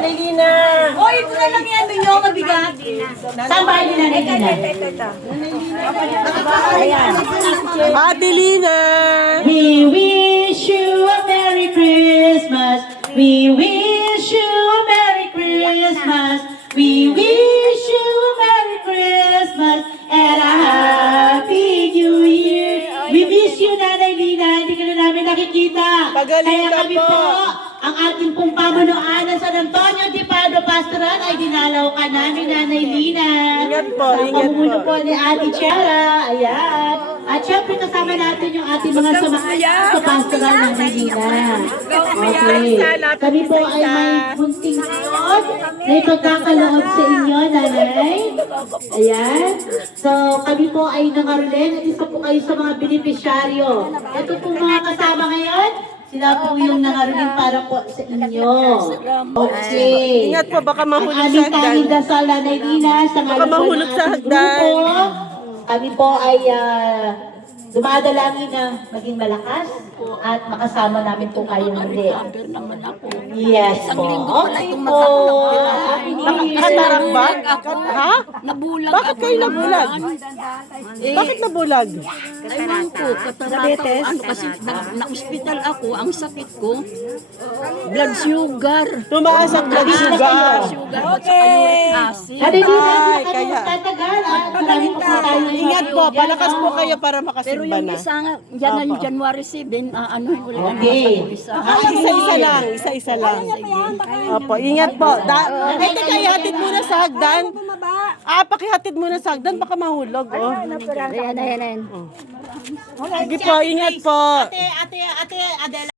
Nanay Lina. Hoy, ito na lang yan. Doon yung mabigat. Saan ba ni Nanay Lina? Ayan. Ate Lina. We wish you a Merry Christmas. We wish you a Merry Christmas. We wish you a Merry Christmas and a Happy New Year. We miss you, Nanay Lina. Hindi ka na namin nakikita. Pagaling Kaya ka kami po. po, ang ating pong pamunuan ng San Antonio de Pardo Pastoral ay dinalaw ka namin, Nanay Lina. Ingat po, Sa ingat pamumuno po. po ni Ate Chara. Ayan. At syempre kasama natin yung ating mga sa pastoral ng Manila. Okay. Kami po ay may munting loob na ipagkakalood sa inyo, Nanay. Ayan. So, kami po ay nangaruling at isa po kayo sa mga benepisyaryo. Ito po mga kasama ngayon, sila po yung nangaruling para po sa inyo. Okay. Ingat po, baka mahulog Ang sa aming hagdan. tanging dasal, Nanay Lina, sa Baka ngalan po ng mahulog sa ating hagdan. grupo. Kami po ay dumadalangin na maging malakas at makasama namin po kayo muli. Yes po. Okay po. Katarak ba? Ha? Nabulag Bakit kayo nabulag? Bakit nabulag? Ewan ko, katarata. Ano kasi, na-hospital ako, ang sakit ko, blood sugar. Tumaas ang blood sugar. Sugar at saka uric acid. Nanay Lina, Ay, hindi kami kaya. magtatagal. Marami po tayo. Ingat po, palakas po kayo para Pero makasimba yung na. isa nga, yan na yung January 7, anuhin ulit ang Okay. isa. Isa-isa lang, isa-isa lang. Opo, ingat po. Ay, teka, ihatid muna sa hagdan. Pakihatid muna sa hagdan, baka mahulog. Oh. Ayan, ayan, ayan. Sige po, ingat po. Ate Adela.